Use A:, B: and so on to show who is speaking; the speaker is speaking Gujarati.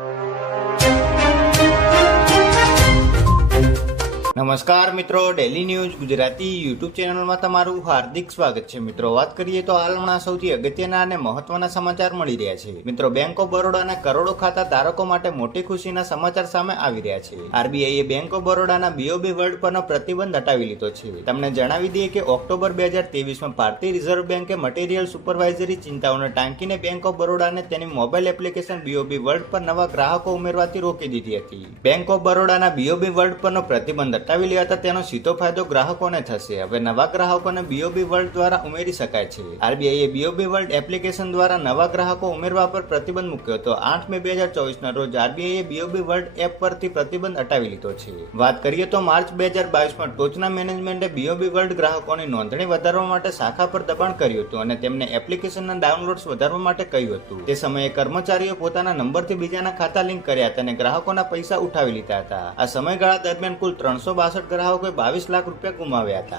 A: you. નમસ્કાર મિત્રો ડેલી ન્યૂઝ ગુજરાતી યુટ્યુબ ચેનલમાં તમારું હાર્દિક સ્વાગત છે. મિત્રો, વાત કરીએ તો હાલ હમણાં સૌથી અગત્યના અને મહત્વના સમાચાર મળી રહ્યા છે. મિત્રો બેંક ઓફ બરોડાના કરોડો ખાતા ધારકો માટે મોટી ખુશીના સમાચાર સામે આવી રહ્યા છે. આરબીઆઈએ બેંક ઓફ બરોડાના બીઓબી વર્લ્ડ પરનો પ્રતિબંધ હટાવી લીધો છે. તમને જણાવી દઈએ કે ઓક્ટોબર બે હજાર તેવીસમાં ભારતીય રિઝર્વ બેંકે મટીરિયલ સુપરવાઇઝરી ચિંતાઓને ટાંકીને બેંક ઓફ બરોડાને તેની મોબાઈલ એપ્લિકેશન બીઓબી વર્લ્ડ પર નવા ગ્રાહકો ઉમેરવાથી રોકી દીધી હતી. બેંક ઓફ બરોડાના બીઓબી વર્લ્ડ પરનો પ્રતિબંધ હટાવી લેવાતા તેનો સીધો ફાયદો ગ્રાહકોને થશે. હવે નવા ગ્રાહકોને બીઓબી વર્લ્ડ દ્વારા ઉમેરી શકાય છે. આરબીઆઈએ બીઓબી વર્લ્ડ એપ્લિકેશન દ્વારા નવા ગ્રાહકો ઉમેરવા પર પ્રતિબંધ મૂક્યો હતો. આઠ મે બે હજાર ચોવીસના રોજ આરબીઆઈએ બીઓબી વર્લ્ડ એપ પરથી પ્રતિબંધ હટાવી લીધો છે. વાત કરીએ તો માર્ચ બે હજાર બાવીસમાં ટોચના મેનેજમેન્ટે બીઓબી વર્લ્ડ ગ્રાહકોની નોંધણી વધારવા માટે શાખા પર દબાણ કર્યું હતું અને તેમને એપ્લિકેશનના ડાઉનલોડ્સ વધારવા માટે કહ્યું હતું. તે સમયે કર્મચારીઓ પોતાના નંબરથી બીજાના ખાતા લિંક કર્યા હતા અને ગ્રાહકોના પૈસા ઉઠાવી લીધા હતા. આ સમયગાળા દરમિયાન કુલ ત્રણસો બાસઠ ગ્રાહકોએ બાવીસ લાખ રૂપિયા ગુમાવ્યા હતા.